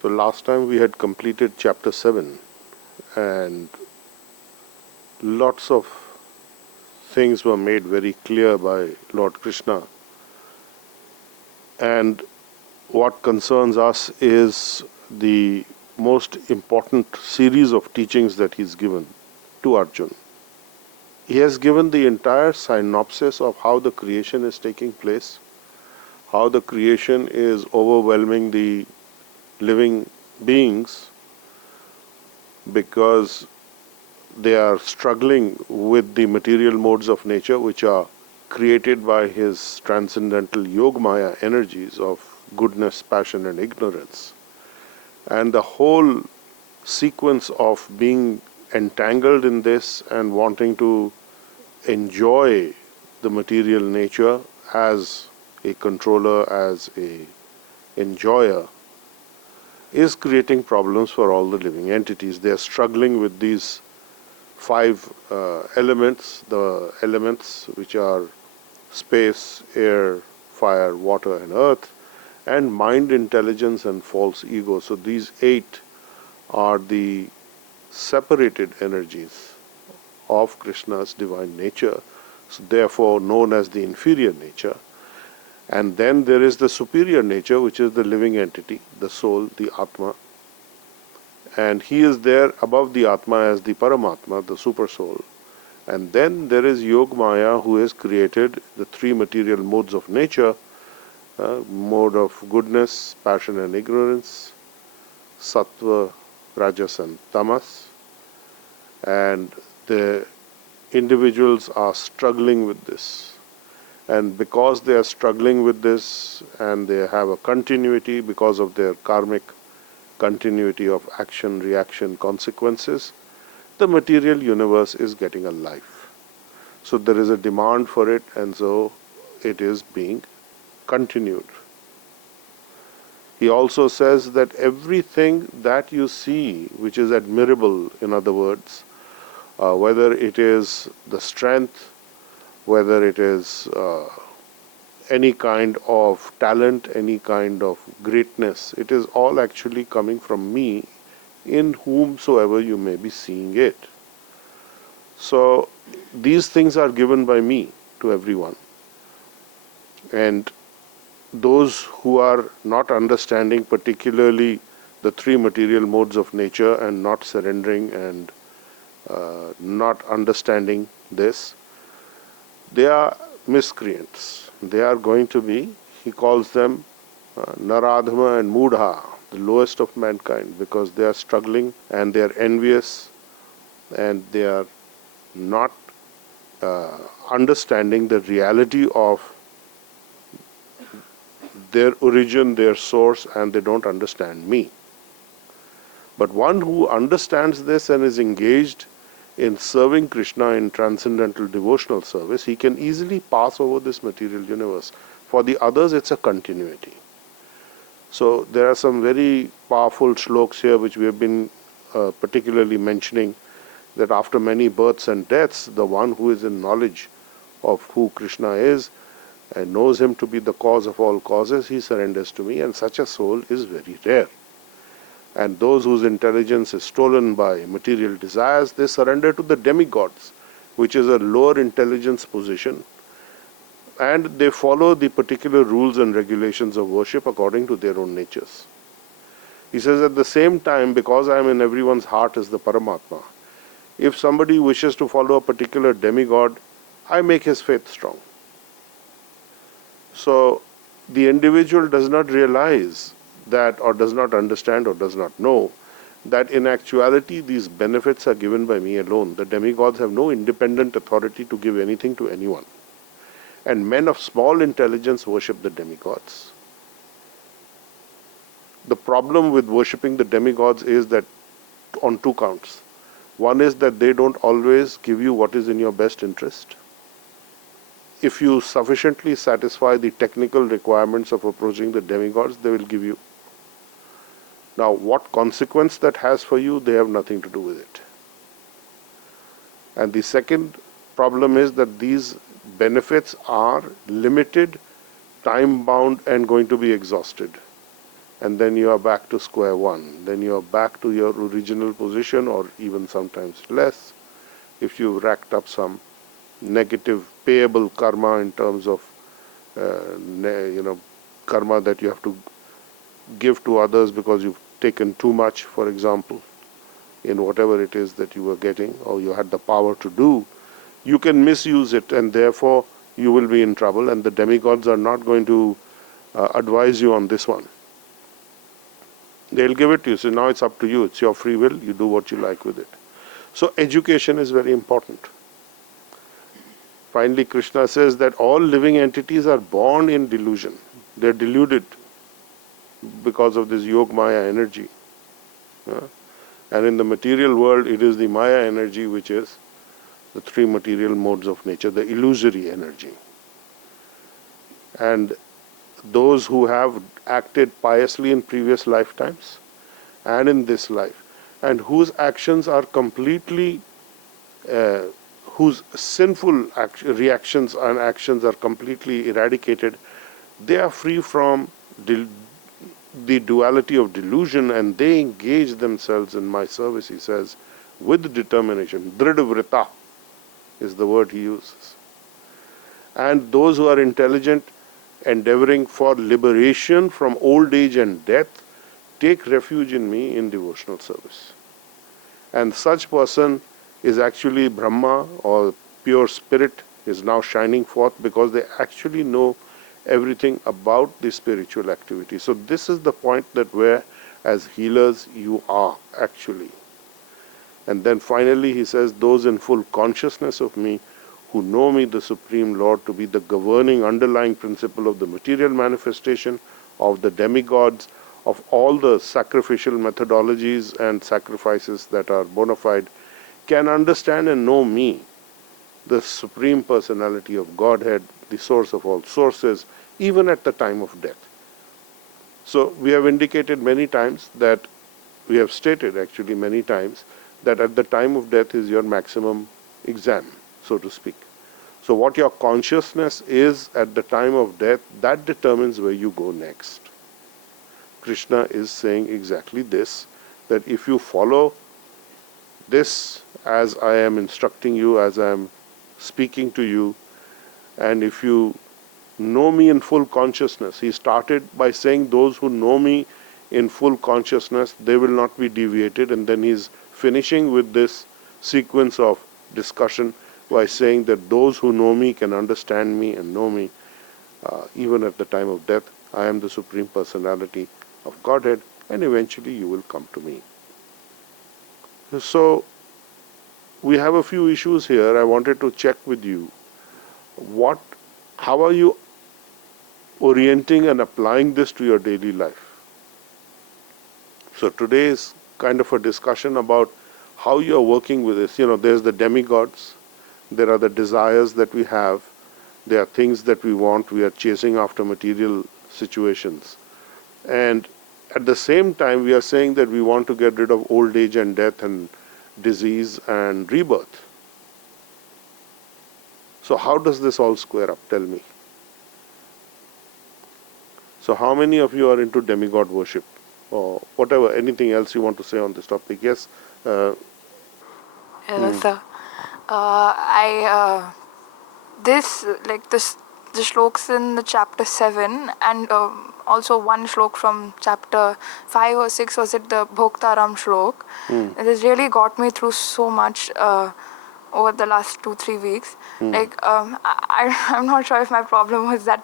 So last time we had completed chapter 7 and lots of things were made very clear by Lord Krishna. And what concerns us is the most important series of teachings that he's given to Arjuna. He has given the entire synopsis of how the creation is taking place, how the creation is overwhelming the living beings because they are struggling with the material modes of nature which are created by his transcendental Yogmaya energies of goodness, passion and ignorance. And the whole sequence of being entangled in this and wanting to enjoy the material nature as a controller, as a enjoyer, is creating problems for all the living entities. They are struggling with these 5 elements, the elements which are space, air, fire, water and earth, and mind, intelligence and false ego. So these 8 are the separated energies of Krishna's divine nature, so therefore known as the inferior nature. And then there is the superior nature, which is the living entity, the soul, the Atma. And he is there above the Atma as the Paramatma, the super soul. And then there is Yogmaya, who has created the 3 material modes of nature, mode of goodness, passion and ignorance, Sattva, Rajas and Tamas. And the individuals are struggling with this. And because they are struggling with this and they have a continuity because of their karmic continuity of action, reaction, consequences, the material universe is getting a life. So there is a demand for it, and so it is being continued. He also says that everything that you see which is admirable, in other words, whether it is the strength, whether it is any kind of talent, any kind of greatness, it is all actually coming from me, in whomsoever you may be seeing it. So these things are given by me to everyone. And those who are not understanding particularly the 3 material modes of nature and not surrendering and not understanding this, they are miscreants. They are going to be, he calls them Naradhama and Mudha, the lowest of mankind, because they are struggling and they are envious and they are not understanding the reality of their origin, their source, and they don't understand me. But one who understands this and is engaged in serving Krishna in transcendental devotional service, he can easily pass over this material universe. For the others, it's a continuity. So there are some very powerful shlokas here which we have been particularly mentioning, that after many births and deaths, the one who is in knowledge of who Krishna is and knows him to be the cause of all causes, he surrenders to me, and such a soul is very rare. And those whose intelligence is stolen by material desires, they surrender to the demigods, which is a lower intelligence position, and they follow the particular rules and regulations of worship according to their own natures. He says, at the same time, because I am in everyone's heart as the Paramatma, if somebody wishes to follow a particular demigod, I make his faith strong. So the individual does not realize that, or does not understand, or does not know that in actuality these benefits are given by me alone. The demigods have no independent authority to give anything to anyone. And men of small intelligence worship the demigods. The problem with worshipping the demigods is that on 2 counts. One is that they don't always give you what is in your best interest. If you sufficiently satisfy the technical requirements of approaching the demigods, they will give you. Now, what consequence that has for you, they have nothing to do with it. And the second problem is that these benefits are limited, time-bound, and going to be exhausted. and then you are back to square one. Then you are back to your original position, or even sometimes less, if you've racked up some negative payable karma in terms of karma that you have to give to others because you've taken too much, for example, in whatever it is that you were getting or you had the power to do. You can misuse it, and therefore you will be in trouble, and the demigods are not going to advise you on this one. They'll give it to you. So now it's up to you. It's your free will. You do what you like with it. So education is very important. Finally, Krishna says that all living entities are born in delusion. They're deluded because of this Yog Maya energy. And in the material world, it is the Maya energy which is the three material modes of nature, the illusory energy. And those who have acted piously in previous lifetimes and in this life, and whose actions are completely, whose sinful reactions and actions are completely eradicated, they are free from the duality of delusion, and they engage themselves in my service, he says, with determination. Dridhavrita is the word he uses. And those who are intelligent, endeavoring for liberation from old age and death, take refuge in me in devotional service. And such person is actually Brahma, or pure spirit, is now shining forth because they actually know everything about the spiritual activity. So this is the point that where as healers you are actually. And then finally he says, those in full consciousness of me, who know me, the Supreme Lord, to be the governing underlying principle of the material manifestation, of the demigods, of all the sacrificial methodologies and sacrifices that are bona fide, can understand and know me, the Supreme Personality of Godhead, the source of all sources, even at the time of death. So we have indicated many times that, we have stated actually many times, that at the time of death is your maximum exam, so to speak. So what your consciousness is at the time of death, that determines where you go next. Krishna is saying exactly this, that if you follow this as I am instructing you, as I am speaking to you, and if you know me in full consciousness, he started by saying those who know me in full consciousness, they will not be deviated, and then he's finishing with this sequence of discussion by saying that those who know me can understand me and know me even at the time of death. I am the Supreme Personality of Godhead, and eventually you will come to me. So we have a few issues here. I wanted to check with you. How are you orienting and applying this to your daily life? So today is kind of a discussion about how you are working with this. There's the demigods, there are the desires that we have, there are things that we want, we are chasing after material situations. And at the same time, we are saying that we want to get rid of old age and death and disease and rebirth. So how does this all square up? Tell me. So how many of you are into demigod worship? Or whatever, anything else you want to say on this topic? Yes? Hello, sir. The shloks in the chapter 7 and also one shlok from chapter 5 or 6, was it the Bhoktaram shlok? It has really got me through so much over the last 2-3 weeks. I'm not sure if my problem was that,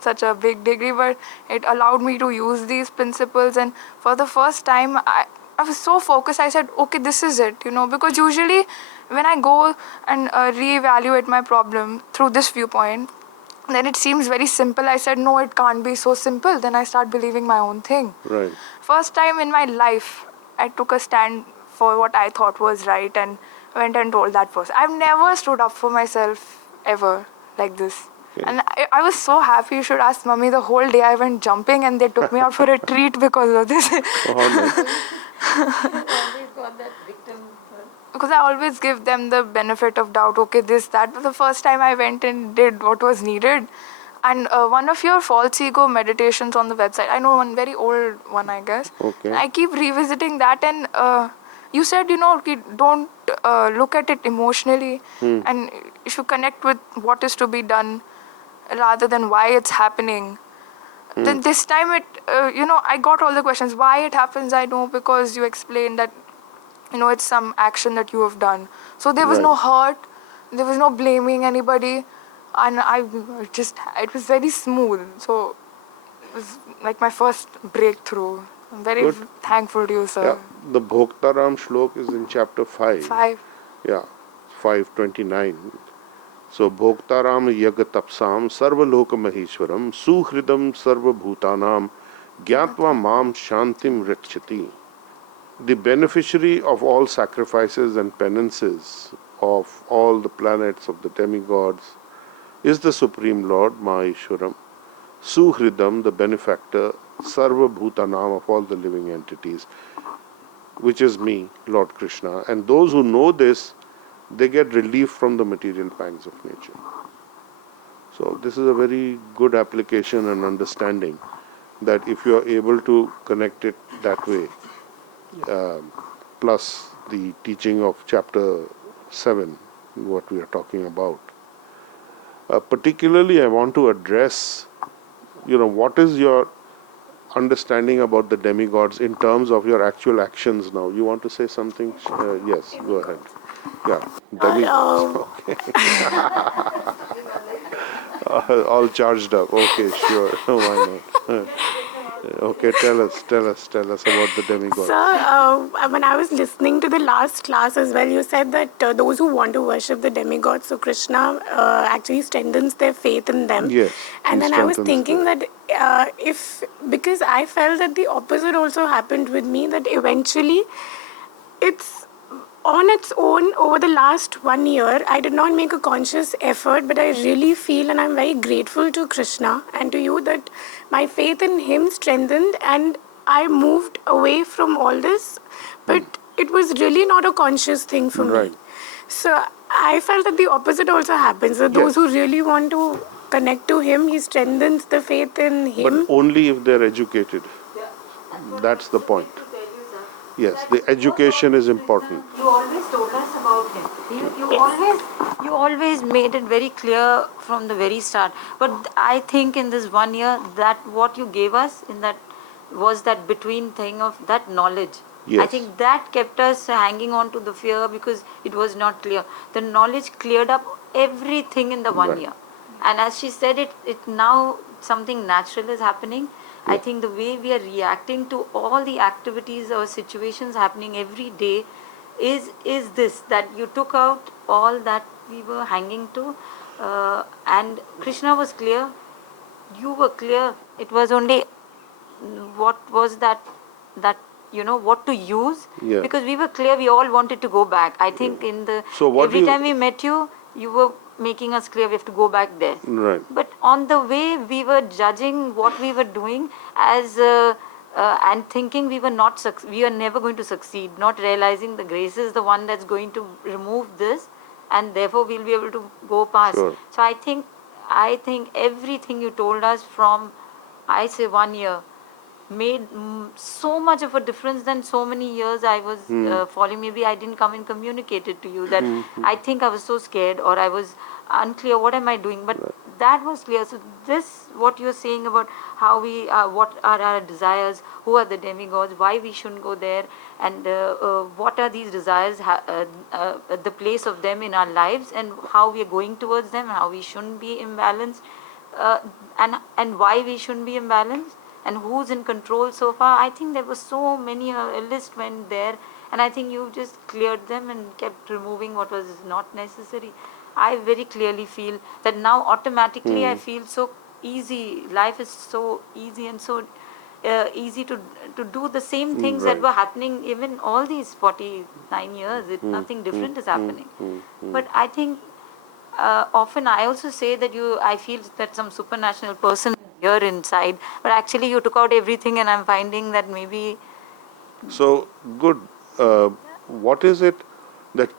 such a big degree, but it allowed me to use these principles, and for the first time, I was so focused. I said, okay, this is it, because usually when I go and reevaluate my problem through this viewpoint, then it seems very simple. I said, no, it can't be so simple. Then I start believing my own thing. Right. First time in my life, I took a stand for what I thought was right and went and told that person. I've never stood up for myself ever like this. Okay. And I was so happy. You should ask Mummy. The whole day I went jumping and they took me out for a treat because of this. Always got that victim. Because I always give them the benefit of doubt. Okay, this, that. But the first time I went and did what was needed, And one of your false ego meditations on the website, I know one very old one, I guess. Okay. I keep revisiting that, and you said, don't look at it emotionally, and you should connect with what is to be done rather than why it's happening. Then this time I got all the questions. Why it happens, I know, because you explained that, it's some action that you have done. So there was Right. no hurt, there was no blaming anybody, and it was very smooth. So it was like my first breakthrough. I'm very Good. thankful to you, sir. Yeah, the Bhoktaram Shlok is in chapter 5. 5. Yeah, 529. So, Bhoktaram Yagatapsam Sarvaloka Maheshwaram Suhridam Sarvabhutanam Gyatva Mam Shantim Rikshati. The beneficiary of all sacrifices and penances of all the planets of the demigods is the Supreme Lord Maheshwaram. Suhridam, the benefactor, Sarva Bhutanam, of all the living entities, which is me, Lord Krishna. And those who know this, they get relief from the material pangs of nature. So this is a very good application and understanding that if you are able to connect it that way, plus the teaching of chapter 7, what we are talking about. Particularly, I want to address, what is your understanding about the demigods in terms of your actual actions now. You want to say something? Yes, go ahead. Yeah, demigods. Okay. All charged up. Okay, sure. Why not? Okay, tell us about the demigods. Sir, when I was listening to the last class as well, you said that those who want to worship the demigods, so Krishna actually strengthens their faith in them. Yes, And he then I was strengthens thinking them. that because I felt that the opposite also happened with me, that eventually it's on its own over the last 1 year. I did not make a conscious effort, but I really feel, and I'm very grateful to Krishna and to you, that my faith in him strengthened and I moved away from all this. But it was really not a conscious thing for Right. me. So I felt that the opposite also happens. That those Yes. who really want to connect to him, he strengthens the faith in But him. only if they're educated. That's the point. Yes, the education is important. You always told us about him. You always made it very clear from the very start. But I think in this 1 year, that what you gave us in that was that between thing of that knowledge. Yes. I think that kept us hanging on to the fear because it was not clear. The knowledge cleared up everything in the 1 year. And as she said, it now something natural is happening. I think the way we are reacting to all the activities or situations happening every day is this, that you took out all that we were hanging to, and Krishna was clear, you were clear. It was only what was that what to use, Yeah. because we were clear, we all wanted to go back. I think in the So what every do you- time we met you were making us clear we have to go back there. Right. But on the way, we were judging what we were doing as and thinking we are never going to succeed, not realizing the grace is the one that's going to remove this, and therefore we'll be able to go past. Sure. So I think everything you told us from, I say 1 year, made so much of a difference than so many years I was following. Maybe I didn't come and communicate it to you that I think I was so scared or I was unclear what am I doing, but that was clear. So this, what you're saying about how we what are our desires, who are the demigods, why we shouldn't go there, and what are these desires, the place of them in our lives, and how we are going towards them, how we shouldn't be imbalanced, and why we shouldn't be imbalanced, and who's in control so far. I think there were so many, a list went there, and I think you just cleared them and kept removing what was not necessary. I very clearly feel that now automatically I feel so easy. Life is so easy and so easy to do the same things that Right. were happening even all these 49 years. Nothing different is happening. But I think often I also say that I feel that some supernatural person here inside, but actually you took out everything, and I'm finding that maybe So, good. What is it that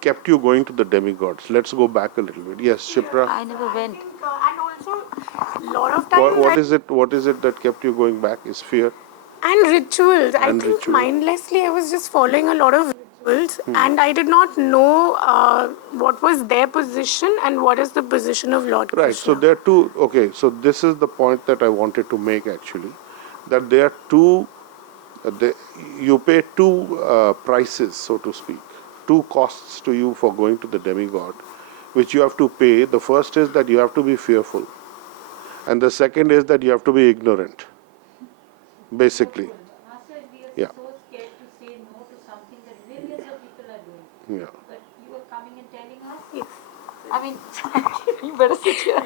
kept you going to the demigods? Let's go back a little bit. Yes, Shipra. I never went. And also So, lot of times What is it that kept you going back? Is fear and rituals. I and think ritual? mindlessly I was just following a lot of rituals, and I did not know what was their position and what is the position of Lord Right. So Krishna. there are two. Okay. So this is the point that I wanted to make actually, that there are two. The, you pay two prices, so to speak, two costs to you for going to the demigod, which you have to pay. The first is that you have to be fearful, and the second is that you have to be ignorant, basically. Master, we are Yeah. so scared to say no to something that millions of people are doing. Yeah. But you are coming and telling us? Yes. I mean, you better sit here.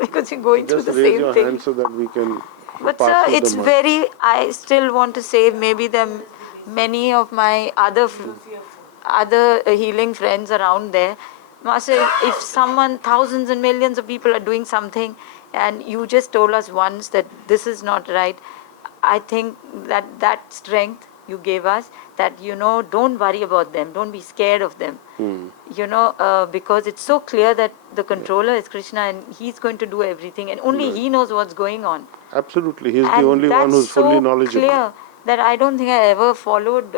Because you're going through Just the raise same your thing. hand so that we can But pass sir, you the it's mic. very, I still want to say maybe many of my other healing friends around there. Master, if someone, thousands and millions of people are doing something and you just told us once that this is not right, I think that strength you gave us, that, don't worry about them, don't be scared of them. Because it's so clear that the controller is Krishna and he's going to do everything and only Right. he knows what's going on. Absolutely. He's the And only one that's who's fully so knowledgeable. clear that I don't think I ever followed,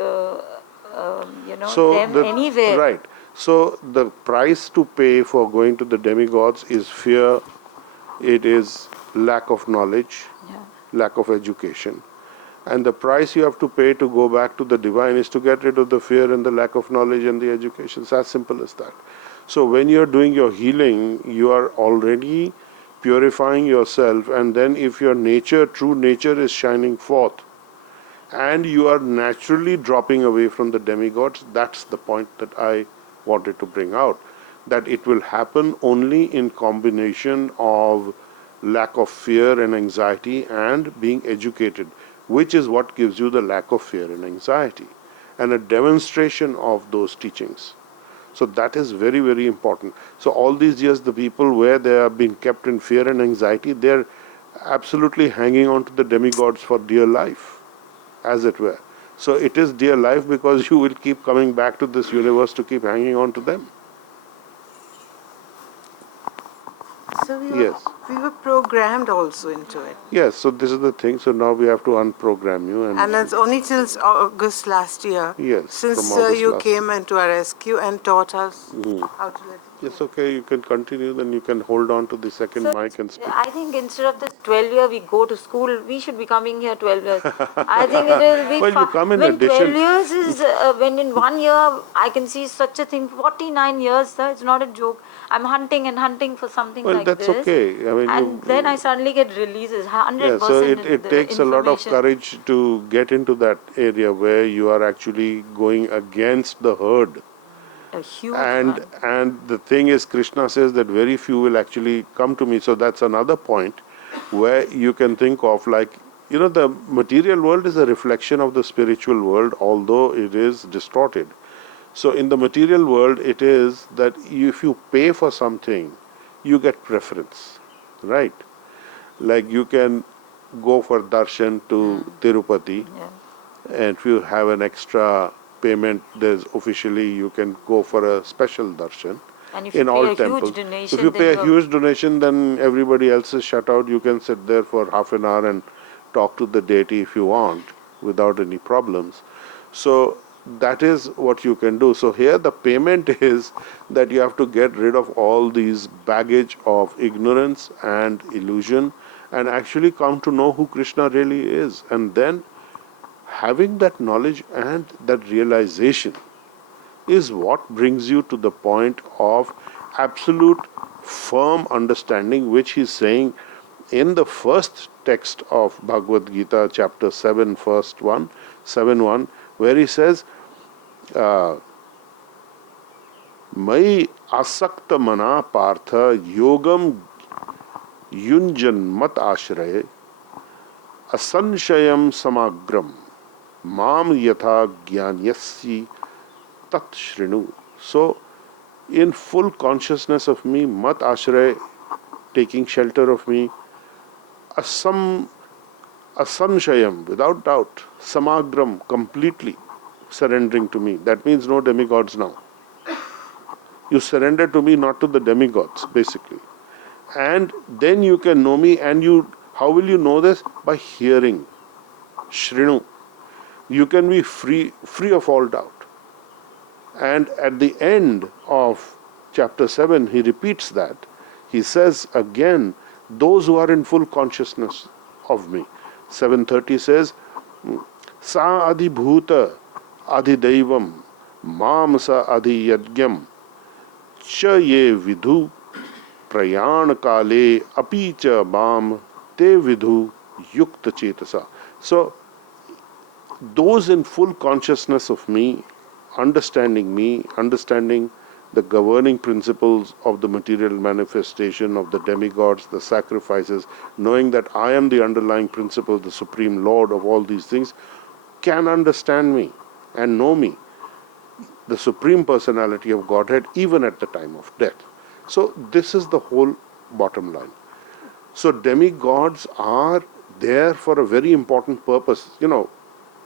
So them anywhere. right. So the price to pay for going to the demigods is fear, it is lack of knowledge, Yeah. lack of education. And the price you have to pay to go back to the divine is to get rid of the fear and the lack of knowledge and the education. It's as simple as that. So when you're doing your healing, you are already purifying yourself, and then if your nature, true nature, is shining forth, and you are naturally dropping away from the demigods, that's the point that I wanted to bring out. That it will happen only in combination of lack of fear and anxiety and being educated, which is what gives you the lack of fear and anxiety, and a demonstration of those teachings. So that is very, very important. So all these years, the people where they have been kept in fear and anxiety, they're absolutely hanging on to the demigods for dear life, as it were. So it is dear life because you will keep coming back to this universe to keep hanging on to them. So Yes. we were programmed also into it. Yes, so this is the thing. So now we have to unprogram you. And it's only till August last year, Yes, since from August you last came year. into our rescue and taught us how to let it go. Yes, okay, you can continue. Then you can hold on to the second So mic and speak. I think instead of this 12 year we go to school, we should be coming here 12 years. I think it will be Well, you come in when 12 addition. years is, when in 1 year I can see such a thing, 49 years, sir, it's not a joke. I'm hunting and hunting for something Well, like that's this. okay. I mean, And then I suddenly get releases, yeah, so 100% it the takes a lot of information. courage to get into that area where you are actually going against the herd. A huge And one. and the thing is, Krishna says that very few will actually come to me. So that's another point where you can think of, like, the material world is a reflection of the spiritual world, although it is distorted. So in the material world, it is that if you pay for something, you get preference, right? Like you can go for darshan to Tirupati, Yeah. and if you have an extra payment, there's officially you can go for a special darshan And if you in all pay a huge temples. If you donation, then pay a you are. huge donation, then everybody else is shut out. You can sit there for half an hour and talk to the deity if you want without any problems. So that is what you can do. So here the payment is that you have to get rid of all these baggage of ignorance and illusion and actually come to know who Krishna really is. And then having that knowledge and that realization is what brings you to the point of absolute firm understanding, which he's saying in the first text of Bhagavad Gita, chapter 7, first 1, 7:1, where he says, Mai asakta mana partha yogam yunjan mat ashray asanshayam samagram mam yatha jnanyasya tat shrinu. So, in full consciousness of me, mat ashray, taking shelter of me, asam, asanshayam, without doubt, samagram, completely surrendering to me. That means no demigods now. You surrender to me, not to the demigods, basically. And then you can know me, and how will you know this? By hearing. Shrinu. You can be free of all doubt. And at the end of chapter 7, he repeats that. He says again, those who are in full consciousness of me. 7:30 says, Sa adhibhuta adhidaivam mam sa adhiyajnam cha ye vidhu prayan kale api cha mam te vidhu yukta chetasa. So, those in full consciousness of me, understanding the governing principles of the material manifestation of the demigods, the sacrifices, knowing that I am the underlying principle, the supreme lord of all these things, can understand me and know me, the supreme personality of Godhead, even at the time of death. So this is the whole bottom line. So demigods are there for a very important purpose.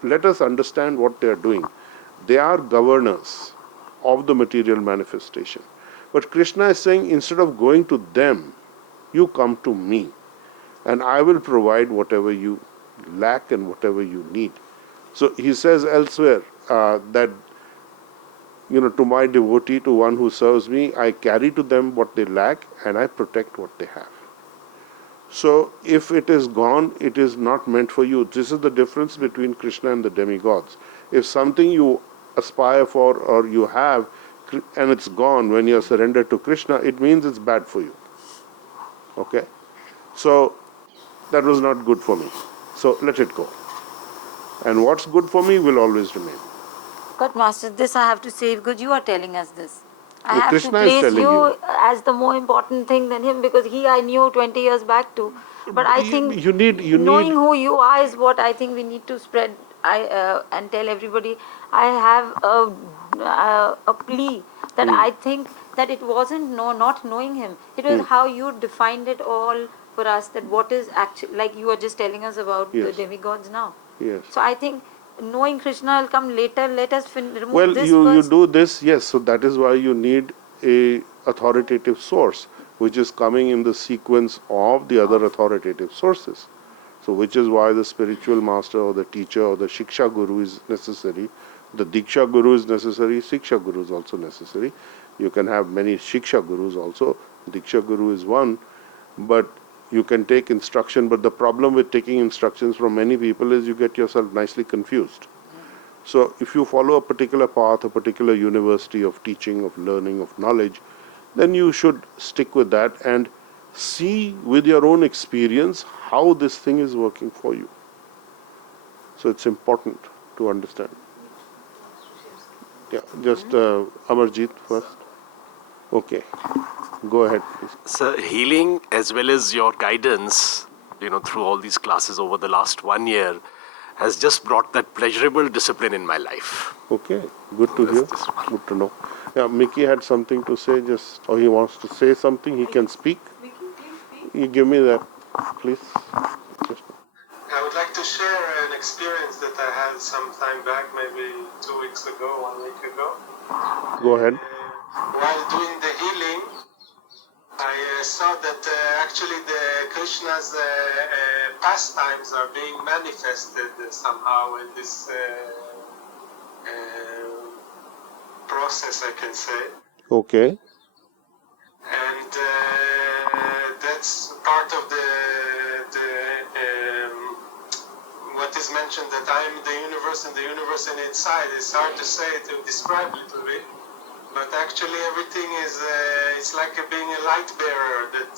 Let us understand what they are doing. They are governors of the material manifestation. But Krishna is saying, instead of going to them, you come to me, and I will provide whatever you lack and whatever you need. So he says elsewhere that, to my devotee, to one who serves me, I carry to them what they lack and I protect what they have. So if it is gone, it is not meant for you. This is the difference between Krishna and the demigods. If something you aspire for or you have and it's gone when you are surrendered to Krishna, it means it's bad for you. Okay? So that was not good for me. So let it go. And what's good for me will always remain. But Master, this I have to say because you are telling us this. I No, have Krishna to is place telling you you. as the more important thing than him because I knew 20 years back too. But I think You need knowing who you are is what I think we need to spread and tell everybody. I have a plea that I think that it wasn't not knowing him. It was how you defined it all for us, that what is actually, like you were just telling us about the Yes. demigods now. Yes. So I think knowing Krishna will come later. Let us remove Well, this you first. do this, yes. So that is why you need a authoritative source, which is coming in the sequence of the other authoritative sources. So which is why the spiritual master or the teacher or the Shiksha Guru is necessary. The Diksha Guru is necessary, Shiksha Guru is also necessary. You can have many Shiksha Gurus also. Diksha Guru is one, but you can take instruction. But the problem with taking instructions from many people is you get yourself nicely confused. So if you follow a particular path, a particular university of teaching, of learning, of knowledge, then you should stick with that and see with your own experience how this thing is working for you. So it's important to understand. Yeah, just Amarjit first. Okay, go ahead, please. So healing as well as your guidance, through all these classes over the last 1 year has just brought that pleasurable discipline in my life. Okay, good to hear, good to know. Yeah, Mickey had something to say, or he wants to say something, he can speak. You give me that, please. I would like to share an experience that I had some time back, maybe 2 weeks ago, 1 week ago. Go ahead. While doing the healing, I saw that actually the Krishna's pastimes are being manifested somehow in this process, I can say. Okay. And that's part of the what is mentioned, that I am the universe and the universe in inside. It's hard to say, to describe a little bit, but actually everything is it's like being a light bearer, that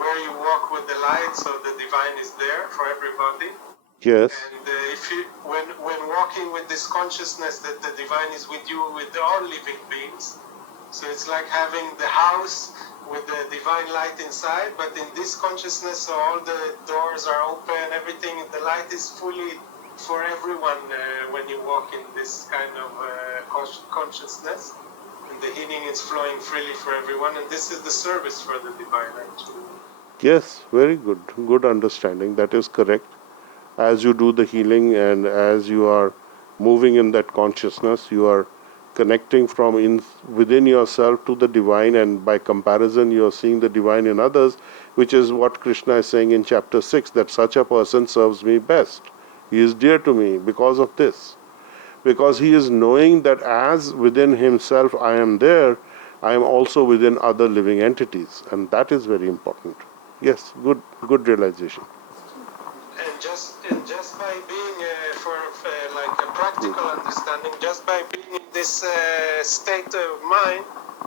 where you walk with the light, so the divine is there for everybody. Yes. And if you, when walking with this consciousness that the divine is with you, with all living beings, so it's like having the house with the divine light inside, but in this consciousness, so all the doors are open, everything, the light is fully for everyone when you walk in this kind of consciousness. And the healing is flowing freely for everyone, and this is the service for the divine, actually. Yes, very good. Good understanding. That is correct. As you do the healing and as you are moving in that consciousness, you are connecting from within yourself to the divine, and by comparison you are seeing the divine in others, which is what Krishna is saying in chapter 6, that such a person serves me best. He is dear to me because of this. Because he is knowing that as within himself I am there, I am also within other living entities, and that is very important. Yes, good realization. And just by being for like a practical understanding, just by being in this state of mind,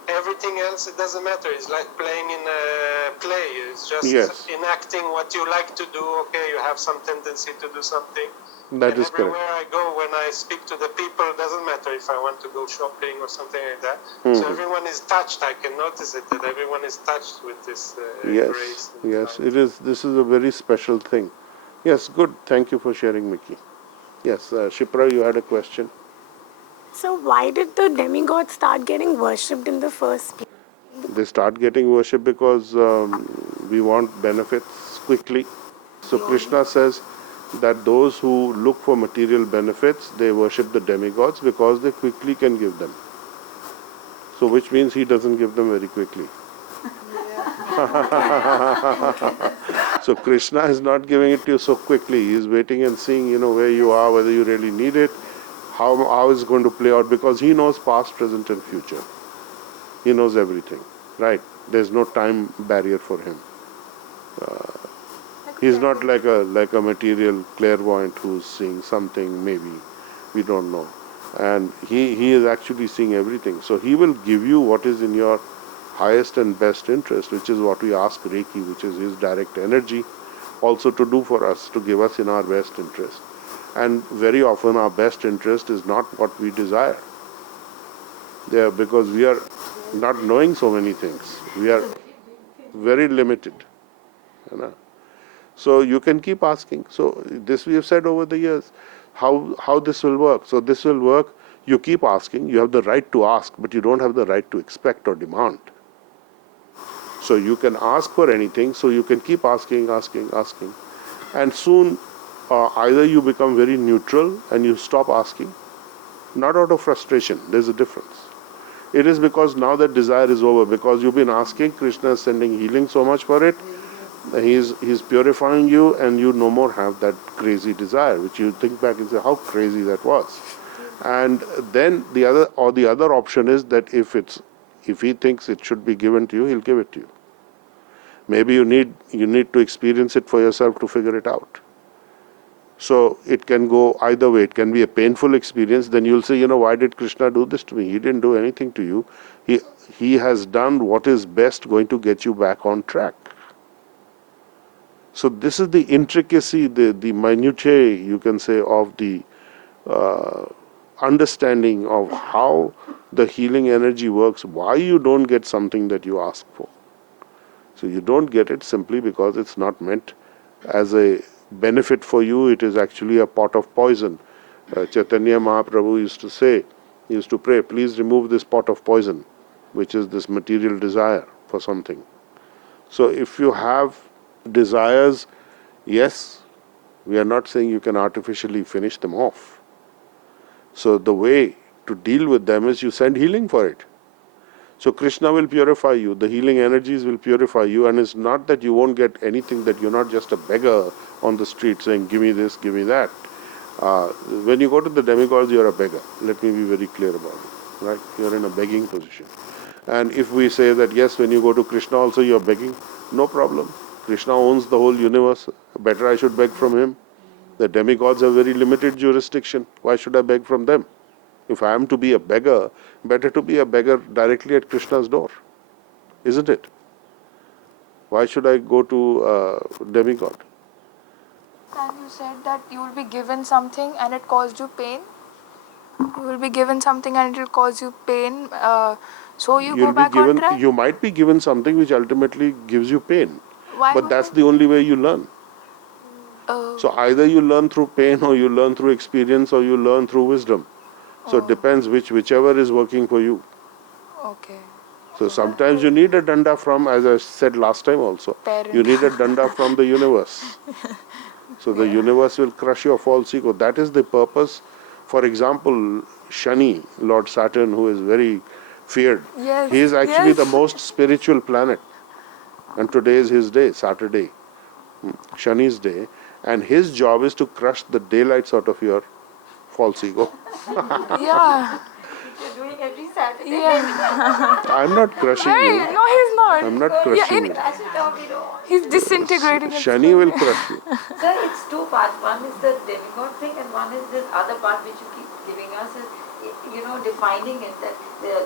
everything else, it doesn't matter. It's like playing in a play. It's just Yes. enacting what you like to do. Okay, you have some tendency to do something. That And is everywhere correct. I go, when I speak to the people, it doesn't matter if I want to go shopping or something like that. So everyone is touched. I can notice it, that everyone is touched with this Yes, grace. And yes, light. it is. This is a very special thing. Yes, good. Thank you for sharing, Mickey. Yes, Shipra, you had a question. So why did the demigods start getting worshipped in the first place? They start getting worship because we want benefits quickly. So Krishna says that those who look for material benefits, they worship the demigods because they quickly can give them. So which means he doesn't give them very quickly. So Krishna is not giving it to you so quickly. He is waiting and seeing, where you are, whether you really need it, how it's going to play out, because he knows past, present, and future. He knows everything, right? There's no time barrier for him. He's not like a material clairvoyant who's seeing something, maybe we don't know, and he is actually seeing everything. So he will give you what is in your highest and best interest, which is what we ask Reiki, which is his direct energy, also to do for us, to give us in our best interest. And very often our best interest is not what we desire. There, because we are not knowing so many things. We are very limited. You know? So you can keep asking. So this we have said over the years, how this will work. So this will work. You keep asking. You have the right to ask, but you don't have the right to expect or demand. So you can ask for anything. So you can keep asking, and soon either you become very neutral and you stop asking, not out of frustration. There's a difference. It is because now that desire is over, because you've been asking, Krishna is sending healing so much for it. He's purifying you, and you no more have that crazy desire, which you think back and say, how crazy that was. And then the other option is that if he thinks it should be given to you, he'll give it to you. Maybe you need to experience it for yourself to figure it out. So it can go either way. It can be a painful experience. Then you'll say, why did Krishna do this to me? He didn't do anything to you. He has done what is best going to get you back on track. So this is the intricacy, the minutiae, you can say, of the understanding of how the healing energy works, why you don't get something that you ask for. So you don't get it simply because it's not meant as a benefit for you. It is actually a pot of poison. Chaitanya Mahaprabhu used to pray, please remove this pot of poison, which is this material desire for something. So if you have desires, yes, we are not saying you can artificially finish them off. So the way to deal with them is you send healing for it. So Krishna will purify you, the healing energies will purify you, and it's not that you won't get anything, that you're not just a beggar on the street saying, give me this, give me that. When you go to the demigods, you're a beggar. Let me be very clear about it. Right? You're in a begging position. And if we say that, yes, when you go to Krishna also you're begging, no problem. Krishna owns the whole universe. Better I should beg from him. The demigods have very limited jurisdiction. Why should I beg from them? If I am to be a beggar, better to be a beggar directly at Krishna's door. Isn't it? Why should I go to demigod? And you said that you will be given something and it caused you pain. You will be given something and it will cause you pain. So you You'll go be back on given, track. you might be given something which ultimately gives you pain. Why But would that's I? the only way you learn. Oh, So either you learn through pain, or you learn through experience, or you learn through wisdom. So it depends whichever is working for you. okay. So sometimes you need a danda from, as I said last time also, Parent. you need a danda from the universe. So the universe will crush your false ego. That is the purpose. For example, Shani, Lord Saturn, who is very feared. Yes, He is actually yes. the most spiritual planet. And today is his day, Saturday, Shani's day. And his job is to crush the daylights out of your false ego. Yeah. You're doing every Saturday. Yeah. I'm not crushing Very, you. no, he's not. I'm not Yeah, crushing you. Crash it down, we don't want. he's disintegrating it. Shani will crush you. Sir, it's two parts. One is the demigod thing, and one is this other part which you keep giving us is, defining it that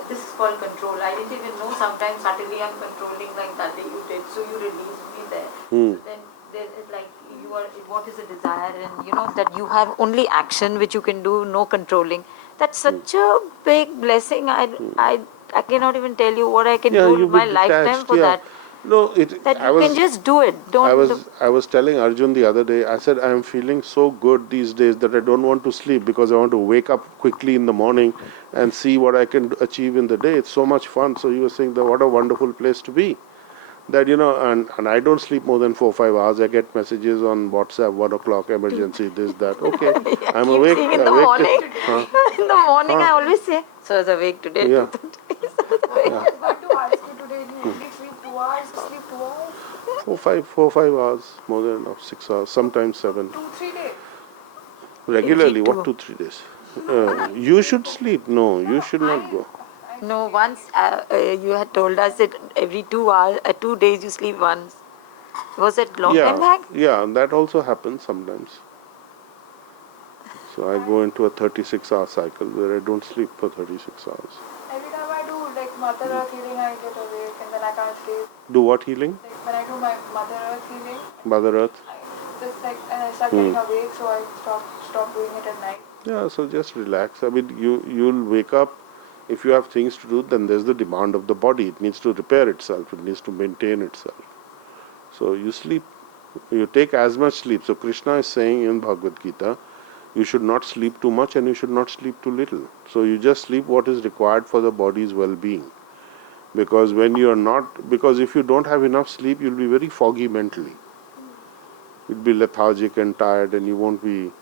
this is called control. I didn't even know sometimes subtly I'm controlling like that day you did, so you released me there. So then there is like you are. What is a desire, and that you have only action which you can do, no controlling. That's such a big blessing. I cannot even tell you what I can Yeah, do you in my be lifetime detached. for Yeah. that. No, That you can just do it. I was telling Arjun the other day, I said, I am feeling so good these days that I don't want to sleep because I want to wake up quickly in the morning and see what I can achieve in the day. It's so much fun. So you were saying that what a wonderful place to be. That, and I don't sleep more than 4 or 5 hours. I get messages on WhatsApp, 1 o'clock, emergency, this, that. Okay, I I'm keep awake. seeing in the awake morning. Huh? In the morning, I always say, "So is awake today." Yeah. 2:30. I was going to ask you today, do you only sleep 2 hours? Sleep 2 hours? 4 or 5 hours, more than enough, 6 hours, sometimes 7. 2-3 days. Regularly, what Every 2 3 days? You should sleep. No, you should not go. No, once you had told us that every 2 hours, 2 days you sleep once. Was it long time back? Yeah, that also happens sometimes. So I go into a 36-hour cycle where I don't sleep for 36 hours. Every time I do like Mother Earth healing, I get awake and then I can't sleep. Do what healing? Like when I do my Mother Earth healing, Mother Earth? I just like and I start getting awake, so I stop doing it at night. Yeah, so just relax. I mean, you'll wake up. If you have things to do, then there's the demand of the body. It needs to repair itself. It needs to maintain itself. So you sleep. You take as much sleep. So Krishna is saying in Bhagavad Gita, you should not sleep too much and you should not sleep too little. So you just sleep what is required for the body's well-being. Because because if you don't have enough sleep, you'll be very foggy mentally. You'll be lethargic and tired and you won't be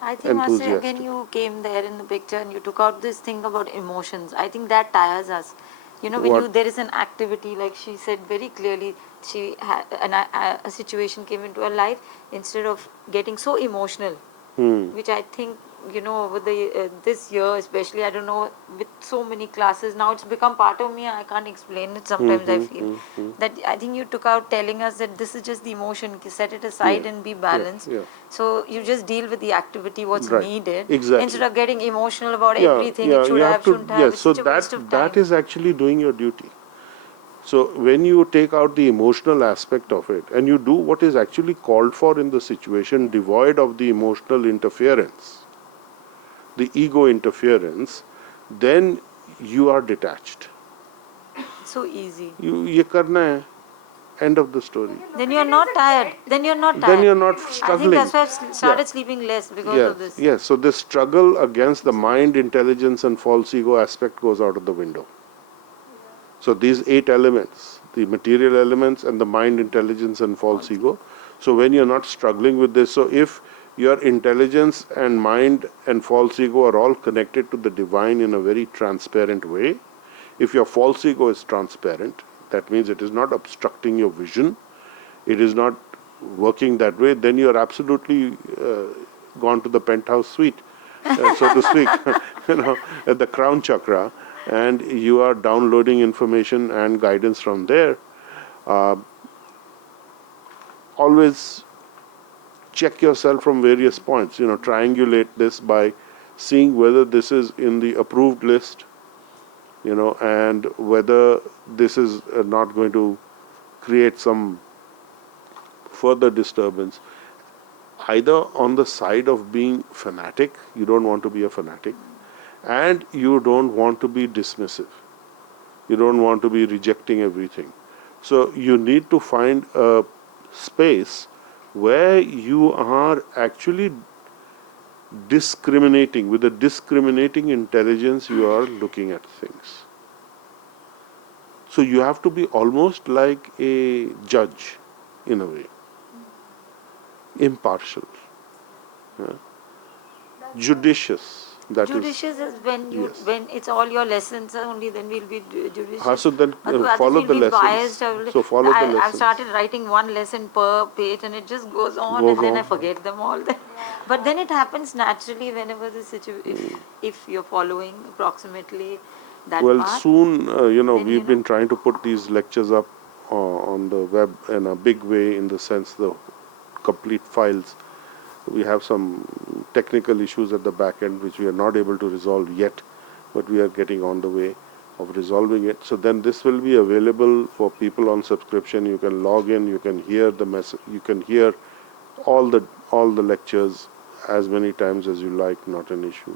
I think, Master, again enthusiastic. you came there in the picture and you took out this thing about emotions. I think that tires us. When What? there is an activity, like she said very clearly, she had a situation came into her life, instead of getting so emotional, which I think, over the this year especially, I don't know, with so many classes, now it's become part of me. I can't explain it. Sometimes I feel that I think you took out telling us that this is just the emotion, set it aside Yeah, and be balanced. yeah. So you just deal with the activity, what's Right, needed, exactly. instead of getting emotional about Yeah, everything. yeah, It should you have, to, shouldn't have. yes, It's so such a waste of that time. is actually doing your duty. So when you take out the emotional aspect of it and you do what is actually called for in the situation, devoid of the emotional interference, the ego interference, then you are detached. So easy. ये करना है, end of the story. Then you're not tired. Then you're not I think struggling. that's why I've started sleeping less because of this. Yes. So the struggle against the mind, intelligence and false ego aspect goes out of the window. So these 8 elements, the material elements and the mind, intelligence and false ego. So when you're not struggling with this, so if your intelligence and mind and false ego are all connected to the divine in a very transparent way, if your false ego is transparent, that means it is not obstructing your vision, it is not working that way, then you're absolutely gone to the penthouse suite, so to speak, at the crown chakra, and you are downloading information and guidance from there. Always check yourself from various points, triangulate this by seeing whether this is in the approved list, and whether this is not going to create some further disturbance. Either on the side of being fanatic, you don't want to be a fanatic, and you don't want to be dismissive. You don't want to be rejecting everything. So you need to find a space where you are actually discriminating, with a discriminating intelligence you are looking at things. So you have to be almost like a judge in a way, impartial, judicious. That is, Judicious is when you yes. when it's all your lessons only, then we'll be judicious. So then Otherwise follow we'll the be biased. lessons. So follow the I've lessons. started writing one lesson per page, and it just goes on, Goes and then I on. forget them all. But then it happens naturally whenever the situation, if you're following approximately that Well, path, soon, then we've been trying to put these lectures up on the web in a big way, in the sense the complete files. We have some technical issues at the back end which we are not able to resolve yet, but we are getting on the way of resolving it. So then this will be available for people on subscription. You can log in, you can hear the message, you can hear all the lectures as many times as you like, not an issue.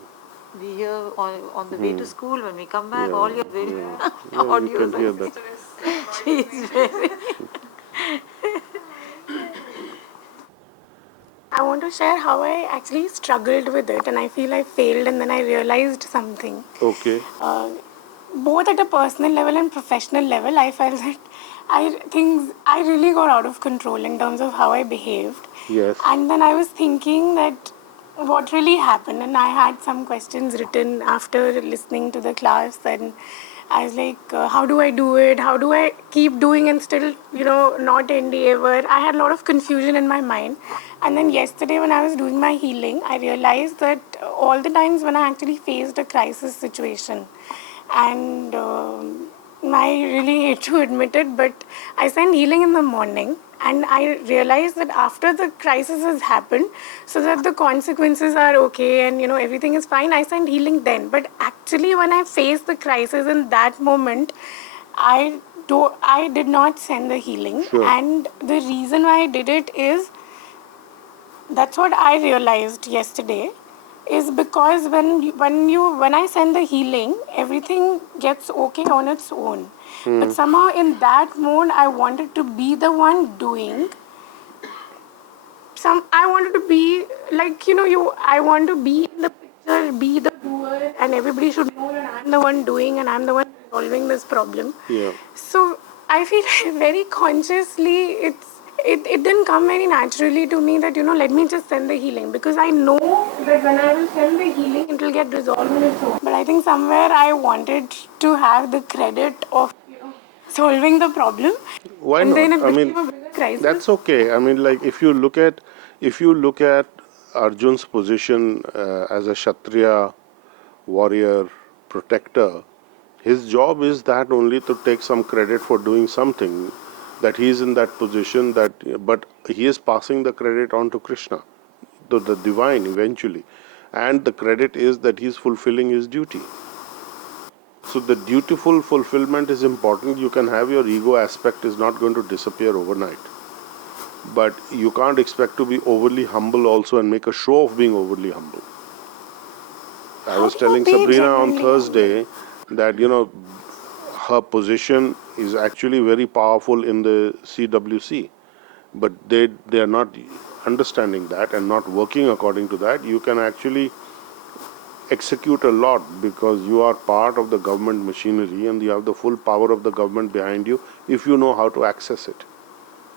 we hear on the way to school, when we come back, Yeah, all your yeah, yeah, you audios. can hear that. She's very. I want to share how I actually struggled with it, and I feel I failed, and then I realized something. Okay. Both at a personal level and professional level, I felt that I really got out of control in terms of how I behaved. Yes. And then I was thinking that what really happened, and I had some questions written after listening to the class, and I was like, how do I do it? How do I keep doing and still, not end ever? I had a lot of confusion in my mind. And then yesterday, when I was doing my healing, I realized that all the times when I actually faced a crisis situation, and I really hate to admit it, but I send healing in the morning, and I realized that after the crisis has happened, so that the consequences are okay and everything is fine, I send healing then. But actually, when I faced the crisis in that moment, I did not send the healing, Sure. and the reason why I did it is, that's what I realized yesterday, is because when I send the healing, everything gets okay on its own. But somehow in that mode, I wanted to be the one doing I wanted to be like, I want to be in the picture, be the doer, and everybody should know that I'm the one doing and I'm the one resolving this problem. Yeah. So I feel very consciously it didn't come very naturally to me that, let me just send the healing, because I know that when I will send the healing, it will get resolved on its own. But I think somewhere I wanted to have the credit of, solving the problem. Why And not? then it I mean, became a bigger crisis. that's okay. I mean, like, if you look at Arjun's position as a Kshatriya warrior protector, his job is that only to take some credit for doing something, that he is in that position, but he is passing the credit on to Krishna, to the divine eventually, and the credit is that he is fulfilling his duty. So the dutiful fulfillment is important. You can have your ego aspect is not going to disappear overnight, but you can't expect to be overly humble also and make a show of being overly humble. I was telling Be Sabrina on genuinely Thursday that her position is actually very powerful in the CWC, but they are not understanding that and not working according to that. You can actually execute a lot because you are part of the government machinery and you have the full power of the government behind you if you know how to access it.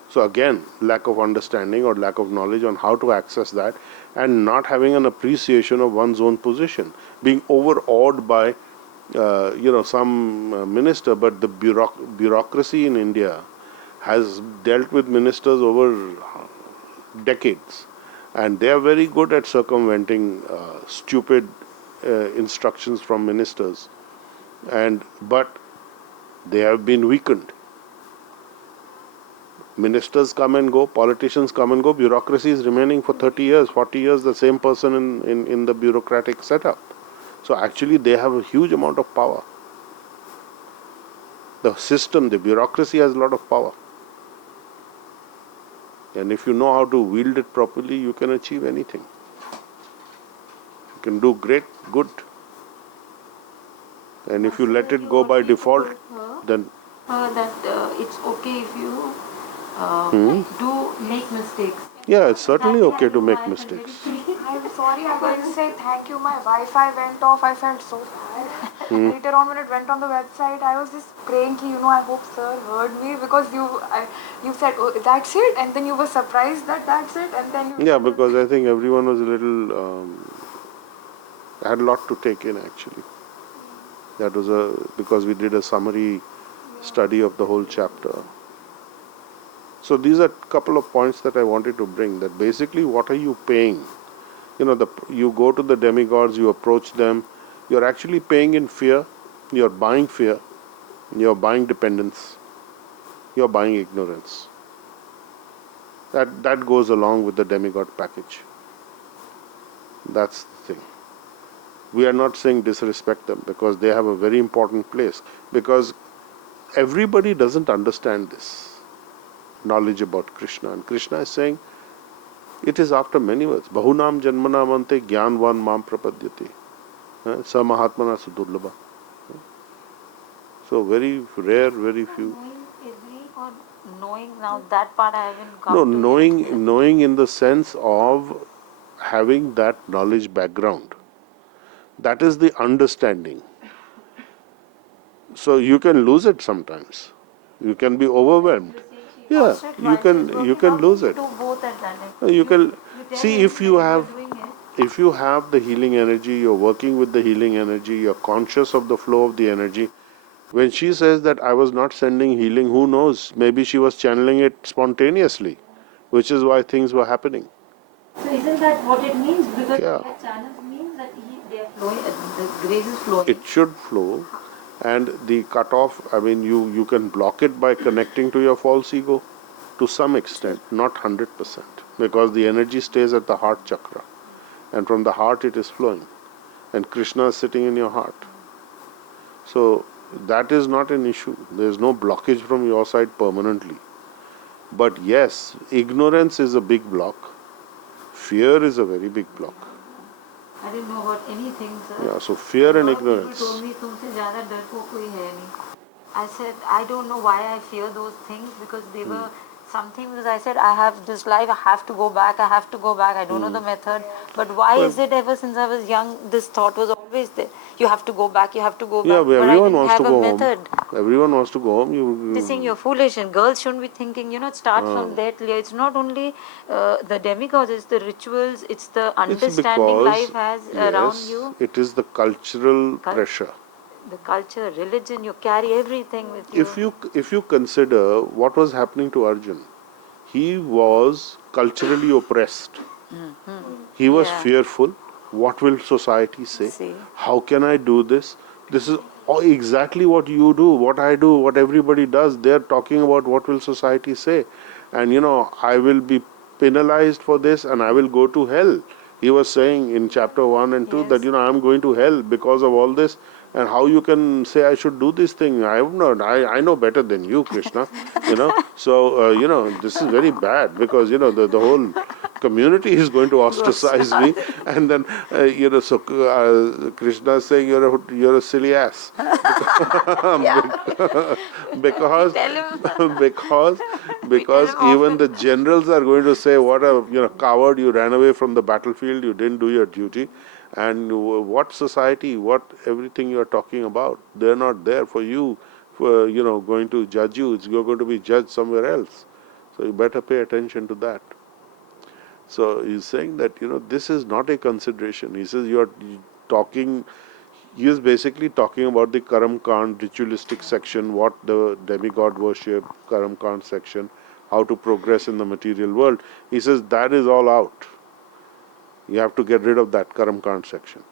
So again, lack of understanding or lack of knowledge on how to access that, and not having an appreciation of one's own position, being overawed by some minister. But the bureaucracy in India has dealt with ministers over decades, and they are very good at circumventing stupid instructions from ministers, but they have been weakened. Ministers come and go, politicians come and go, bureaucracy is remaining for 30 years, 40 years, the same person in the bureaucratic setup. So actually they have a huge amount of power. The system, the bureaucracy has a lot of power. And if you know how to wield it properly, you can achieve anything. You can do good. And if you let it go by default, then That it's okay if you do make mistakes. yeah, it's certainly Happy, okay happy to make wife and mistakes. very free. I'm sorry, I'm going to say thank you. My Wi-Fi went off. I felt so bad. Later on, when it went on the website, I was just praying, I hope sir heard me, because you said, oh, that's it, and then you were surprised that that's it, and then you Yeah, because I think everyone was a little had a lot to take in actually. That was because we did a summary study of the whole chapter. So these are a couple of points that I wanted to bring, that basically what are you paying? You go to the demigods, you approach them, you're actually paying in fear, you're buying fear, you're buying dependence, you're buying ignorance. That goes along with the demigod package. That's the thing. We are not saying disrespect them, because they have a very important place, because everybody doesn't understand this knowledge about Krishna, and Krishna is saying it is after many words. Bahunam janmanamante jnanvan mam prapadyate. Sa mahatmana sudurlabha. So very rare, very few. Knowing now, that part I haven't come No, to. knowing in the sense of having that knowledge background. That is the understanding. So you can lose it sometimes. You can be overwhelmed. Yeah, you can lose it. Do both at that time. You can tell see, him if you that have you're doing it. if you have the healing energy, you're working with the healing energy, you're conscious of the flow of the energy. When she says that I was not sending healing, who knows? Maybe she was channeling it spontaneously, which is why things were happening. So isn't that what it means? Because Yeah. channels means that they are flowing, the grace is flowing. It should flow, and the cutoff, I mean, you can block it by connecting to your false ego to some extent, not 100%, because the energy stays at the heart chakra, and from the heart it is flowing, and Krishna is sitting in your heart. So that is not an issue. There is no blockage from your side permanently. But yes, ignorance is a big block. Fear is a very big block. I didn't know about anything, sir. Yeah, so fear and A lot of ignorance. people told me, तुमसे ज़्यादा डरपोक कोई है नहीं. I said, I don't know why I fear those things, because they were something, because I said, I have this life, I have to go back, I have to go back, I don't know the method. But why is it ever since I was young, this thought was always there? You have to go back, you have to go back. Yeah, but I everyone didn't wants have to a go method. home. Everyone wants to go home. They saying you're foolish, and girls shouldn't be thinking, it starts from there till here. It's not only the demigods, it's the rituals, it's the It's understanding because, life has around yes, you. it is the cultural pressure. The culture, religion, you carry everything with you. If you consider what was happening to Arjun, he was culturally oppressed. He was Yeah. fearful. What will society say? See. How can I do this? This is exactly what you do, what I do, what everybody does. They're talking about what will society say. And I will be penalized for this and I will go to hell. He was saying in chapter 1 and 2 that, Yes. I'm going to hell because of all this. And how you can say I should do this thing? I have not. I know better than you, Krishna. So this is very bad, because the whole community is going to ostracize me, and then so Krishna is saying you're a silly ass because Tell him. because him even often. the generals are going to say, what a coward, you ran away from the battlefield, you didn't do your duty. And what society, what everything you're talking about, they're not there for you, for going to judge you. You're going to be judged somewhere else. So you better pay attention to that. So he's saying that this is not a consideration. He says you're talking. He is basically talking about the Karam Kand ritualistic section, what the demigod worship, Karam Kand section, how to progress in the material world. He says that is all out. You have to get rid of that Karam Kand section.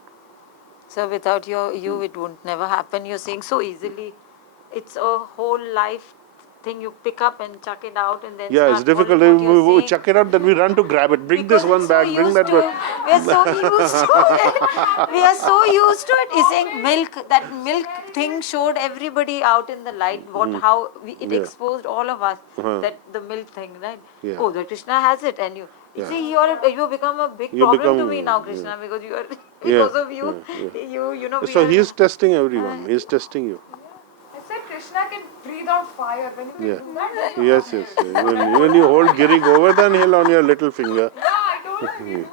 So without you, it won't never happen. You're saying so easily. It's a whole life thing. You pick up and chuck it out, and then Yeah, start it's difficult. following what you're We saying. chuck it out, then we run to grab it. Bring Because this one it's so back, bring used that to one. it. We are so used to it. We are so used to it. He's saying milk. That milk thing showed everybody out in the light it Yeah. exposed all of us. That the milk thing, right? Yeah. Oh, the Krishna has it, and you. Yeah. See, you become a big You problem to become, me now, Krishna, yeah. because you are Yeah, because of you. yeah. We So are. he is testing everyone. He is testing you. I said Krishna can breathe out fire. When you Yeah. do that, Yes, yes. Even you hold Giri Govardhan hill on your little finger, yeah, I told her, if you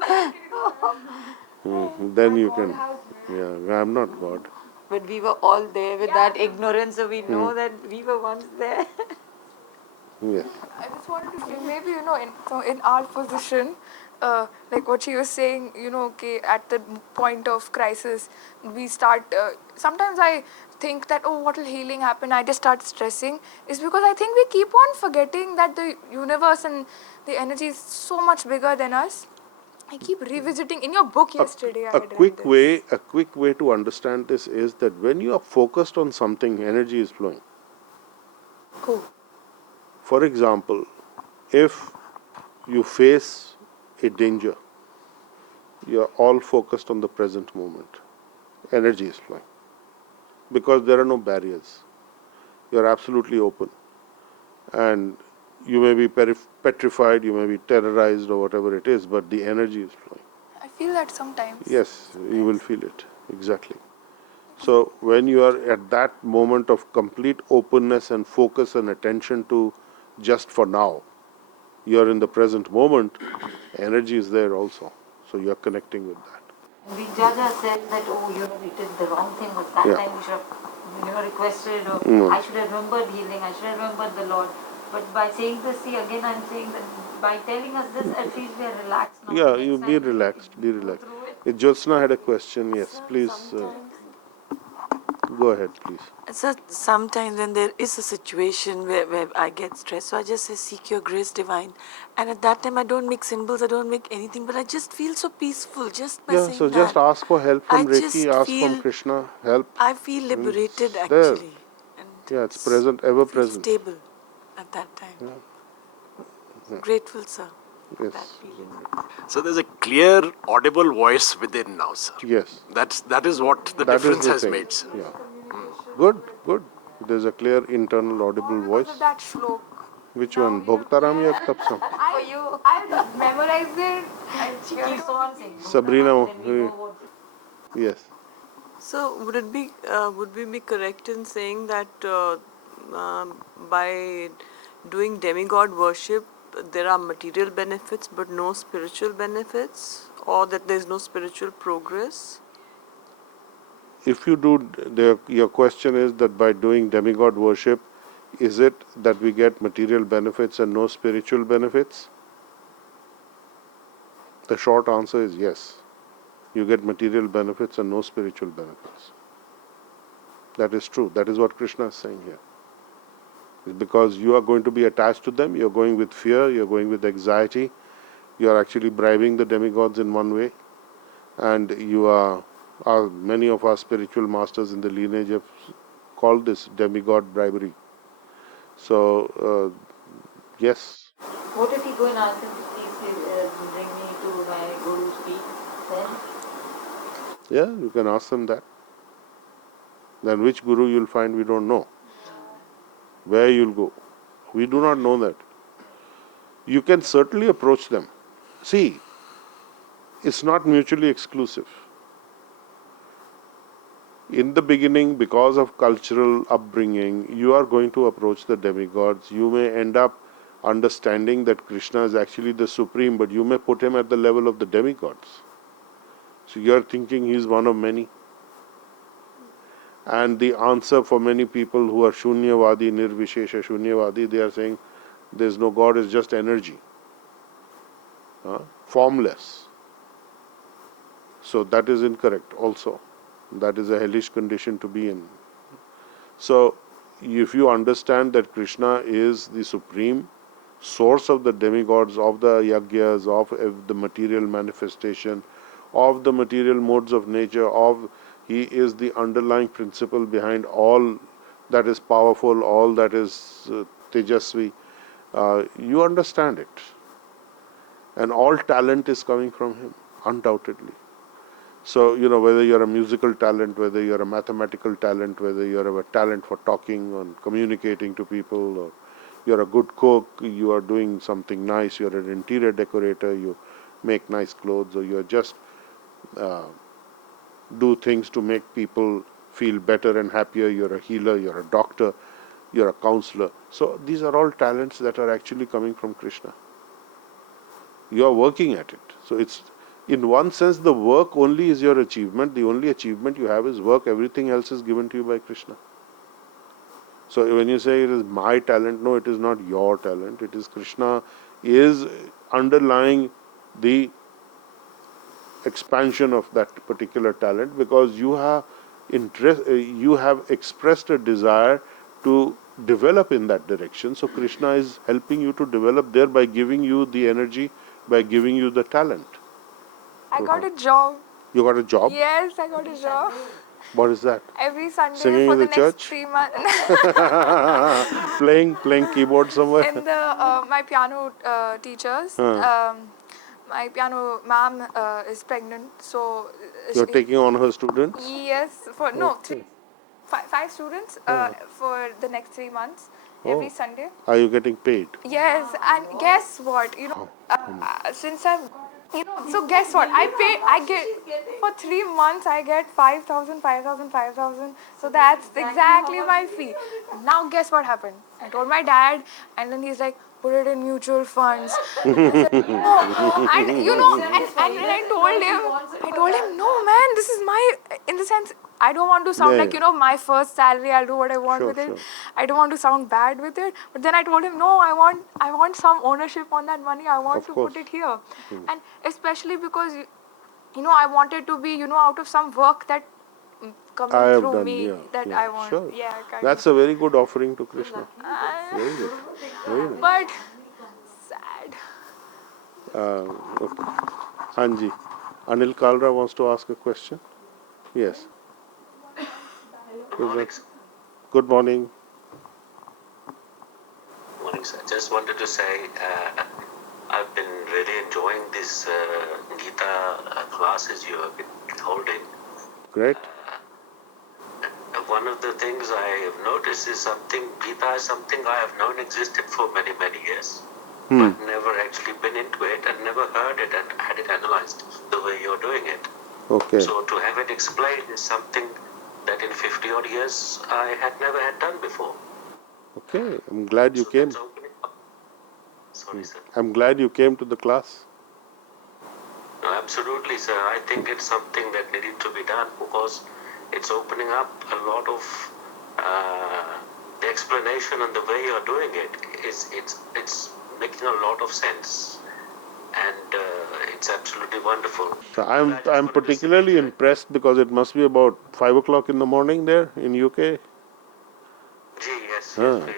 do that, then you God can. has Yeah, I'm not God. But we were all there with that ignorance, so we know that we were once there. Yes. I just wanted to say, maybe in our position, like what she was saying, okay, at the point of crisis, we start. Sometimes I think that, oh, what will healing happen? I just start stressing. Is because I think we keep on forgetting that the universe and the energy is so much bigger than us. I keep revisiting in your book yesterday. I had read this. A quick way to understand this is that when you are focused on something, energy is flowing. Cool. For example, if you face a danger, you are all focused on the present moment. Energy is flowing because there are no barriers. You are absolutely open, and you may be petrified, you may be terrorized, or whatever it is, but the energy is flowing. I feel that sometimes. Yes, you will feel it exactly. So when you are at that moment of complete openness and focus and attention to just for now, you are in the present moment, energy is there also. So you are connecting with that. We judge ourselves that, oh, we did the wrong thing, but that Yeah. time we should have, requested, or I should have remembered healing, I should have remembered the Lord. But by saying this, see, again I'm saying that by telling us this, at least we are relaxed now. Yeah, Next you be time we relaxed, be go relaxed. through it. Jyotsna had a question, yes, please go ahead, please. So sometimes when there is a situation where I get stressed, so I just say, seek your grace divine. And at that time, I don't make symbols, I don't make anything, but I just feel so peaceful just by Yeah, so saying just that. ask for help I from Reiki, just ask from feel, Krishna, help. I feel And liberated it's there. actually. And Yeah, it's present, ever feel present. stable at that time. Grateful, sir, for Yes. that feeling. So there's a clear, audible voice within now, sir. Yes. That is what the That is difference the has thing. made, sir. Yeah. Good, good. There's a clear internal audible All because voice. of that shlok. Which Now one? we have Bhoktaram ya clear- Tapsam? I memorized it. And She keeps on saying, Sabrina, then we know what. yes. So would we be correct in saying that by doing demigod worship there are material benefits but no spiritual benefits, or that there is no spiritual progress? If you do, your question is that by doing demigod worship, is it that we get material benefits and no spiritual benefits? The short answer is yes. You get material benefits and no spiritual benefits. That is true. That is what Krishna is saying here. It's because you are going to be attached to them, you're going with fear, you're going with anxiety, you are actually bribing the demigods in one way, and you are many of our spiritual masters in the lineage have called this demigod bribery. So, yes. What if you go and ask him to please bring me to my Guru's feet? Then Yeah, you can ask them that. Then which guru you'll find, we don't know. Where you'll go, we do not know that. You can certainly approach them. See, it's not mutually exclusive. In the beginning, because of cultural upbringing, you are going to approach the demigods. You may end up understanding that Krishna is actually the supreme, but you may put him at the level of the demigods. So you are thinking he is one of many. And the answer for many people who are Shunyavadi, Nirvishesha Shunyavadi, they are saying there is no God, it's just energy. Formless. So that is incorrect also. That is a hellish condition to be in. So if you understand that Krishna is the supreme source of the demigods, of the yagyas, of the material manifestation, of the material modes of nature, he is the underlying principle behind all that is powerful, all that is tejasvi. You understand it. And all talent is coming from him, undoubtedly. So, whether you're a musical talent, whether you're a mathematical talent, whether you're a talent for talking and communicating to people, or you're a good cook, you are doing something nice, you're an interior decorator, you make nice clothes, or you're just do things to make people feel better and happier, you're a healer, you're a doctor, you're a counselor. So these are all talents that are actually coming from Krishna. You are working at it. So it's, in one sense, the work only is your achievement. The only achievement you have is work. Everything else is given to you by Krishna. So when you say it is my talent, no, it is not your talent. It is Krishna is underlying the expansion of that particular talent, because you have you have expressed a desire to develop in that direction. So Krishna is helping you to develop there by giving you the energy, by giving you the talent. I got a job. You got a job? Yes, I got a job. What is that? Every Sunday Singing for in the the next church? 3 months. Playing keyboard somewhere? In the my piano teachers. My piano ma'am is pregnant, so You're taking on her students? yes, for no Okay. five students for the next 3 months every Oh. Sunday. Are you getting paid? Yes, and guess what? Since I've, so guess what? I get for 3 months. I get 5,000, 5,000, 5,000. So that's exactly my fee. Now guess what happened? I told my dad, and then he's like, put it in mutual funds. I said, no. And and when I told him, no, man, this is my, in the sense, I don't want to sound Yeah, like, yeah. my first salary, I'll do what I want Sure, with it. sure. I don't want to sound bad with it. But then I told him, no, I want some ownership on that money. I want Of to course. put it here. And especially because, I wanted to be, out of some work that I coming have through done, me yeah. that Yeah, I want. sure. Yeah, kind That's of. a very good offering to Krishna. Very good. Very nice. But sad. Okay. Hanji. Anil Kalra wants to ask a question. Yes. Good morning, sir. Good morning. Morning, sir. Just wanted to say I've been really enjoying this Gita classes you have been holding. Great. One of the things I have noticed is Gita is something I have known existed for many, many years, but never actually been into it and never heard it and had it analyzed the way you're doing it. Okay. So to have it explained is something that in 50 odd years I had never had done before. Okay. I'm glad you So came. that's opening up. Sorry, sir. I'm glad you came to the class. No, absolutely, sir. I think it's something that needed to be done because it's opening up a lot of the explanation and the way you're doing it. It's making a lot of sense, and it's absolutely wonderful. So I just I'm wanted to particularly say that- impressed because it must be about 5 o'clock in the morning there in UK. Gee, yes, Ah. yes.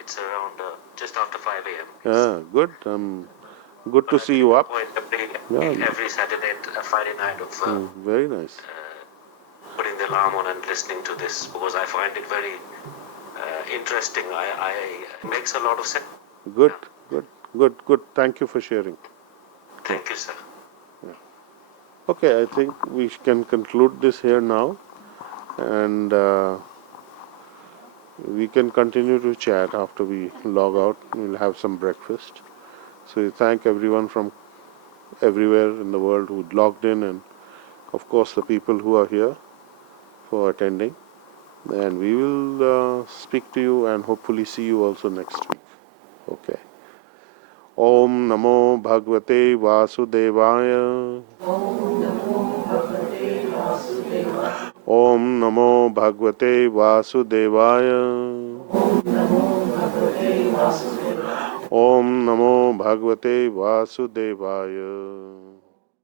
It's around just after 5 a.m. Yeah, good. Good But to I see make you a up. point Yeah. every Saturday and Friday night of Very nice. putting the alarm on and listening to this because I find it very interesting. It makes a lot of sense. Good, good. Thank you for sharing. Thank you, sir. Okay, I think we can conclude this here now, and we can continue to chat after we log out. We'll have some breakfast. So we thank everyone from everywhere in the world who logged in, and of course the people who are here for attending. And we will speak to you and hopefully see you also next week. Okay. Om Namo Bhagavate Vasudevaya. Om Namo Bhagavate Vasudevaya. Om Namo Bhagavate Vasudevaya.